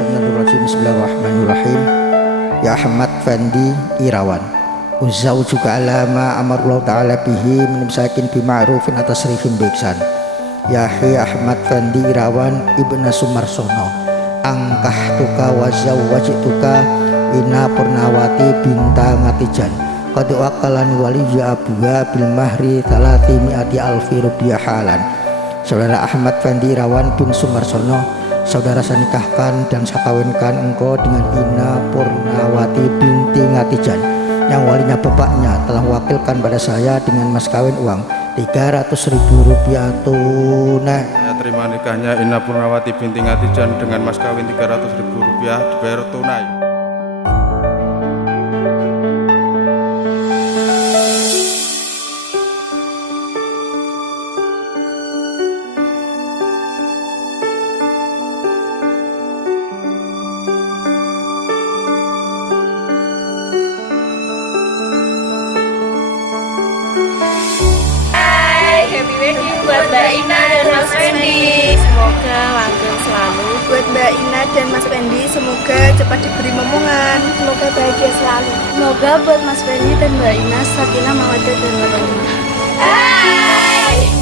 minasyaitonirrajim. Bismillahirrahmanirrahim. Ya Ahmad Fandi Irawan, uzaujuka alama amarullah ta'ala bihi menimsakin bima'rufin atas rifin biksan. Ya Ahmad Fandi Irawan ibna Sumarsono, angkahtuka wazawwajtuka Ina Purnawati binta Ngatijan qad waqalani waliya abuha bil mahri 300 alfi rupiah halan. Saudara Ahmad Fandi Irawan bin Sumarsono, saudara saya nikahkan dan saya kawinkan engkau dengan Ina Purnawati binti Ngatijan yang walinya bapaknya telah mewakilkan pada saya dengan mas kawin uang 300.000 rupiah tunai. Saya terima nikahnya Ina Purnawati binti Ngatijan dengan mas kawin 300.000 rupiah dibayar tunai. Happy wedding buat Mbak Ina dan Mas Fendi. Semoga langgeng selalu. Buat Mbak Ina dan Mas Fendi, semoga cepat diberi momongan. Semoga bahagia selalu. Semoga buat Mas Fendi dan Mbak Ina sakinah mawaddah dan warahmah. Hai.